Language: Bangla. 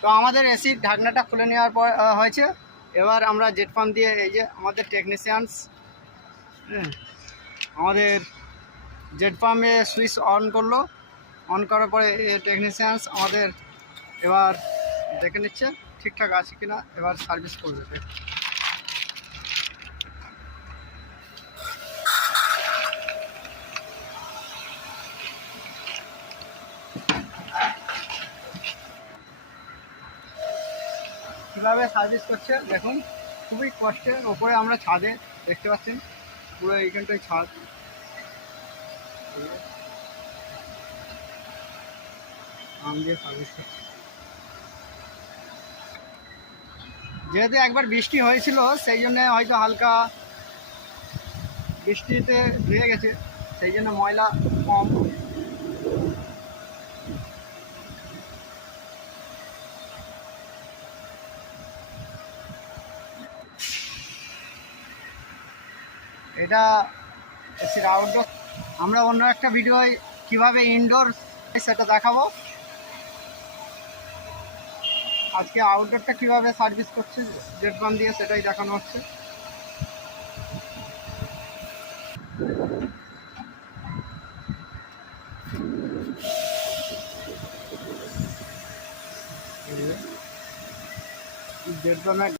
তো আমাদের এসির ঢাকনাটা খুলে নেওয়ার পর হয়েছে। এবার আমরা জেট পাম্প দিয়ে এই যে আমাদের টেকনিশিয়ানস আমাদের জেট পাম্পে সুইচ অন করলো। অন করার পরে টেকনিশিয়ানস আমাদের এবার দেখে নিচ্ছে ঠিকঠাক আছে কিনা, এবার সার্ভিস করবে। কীভাবে সার্ভিস করছে দেখুন, খুবই কষ্টের ওপরে আমরা ছাদে দেখতে পাচ্ছেন, পুরো এইখানটায় ছাদ। দিয়ে সার্ভিস করছে। যেহেতু একবার বৃষ্টি হয়েছিল সেই জন্য হয়তো হালকা বৃষ্টিতে ধুয়ে গেছে, সেই জন্য ময়লা কম। এটা এসির আউটডোর। আমরা অন্য একটা ভিডিও কিভাবে ইনডোর সেটা দেখাবো। আজকে আউটডোরটা কিভাবে সার্ভিস করছে জেট পাম্প দিয়ে সেটাই দেখানো হচ্ছে। জেট পাম্পের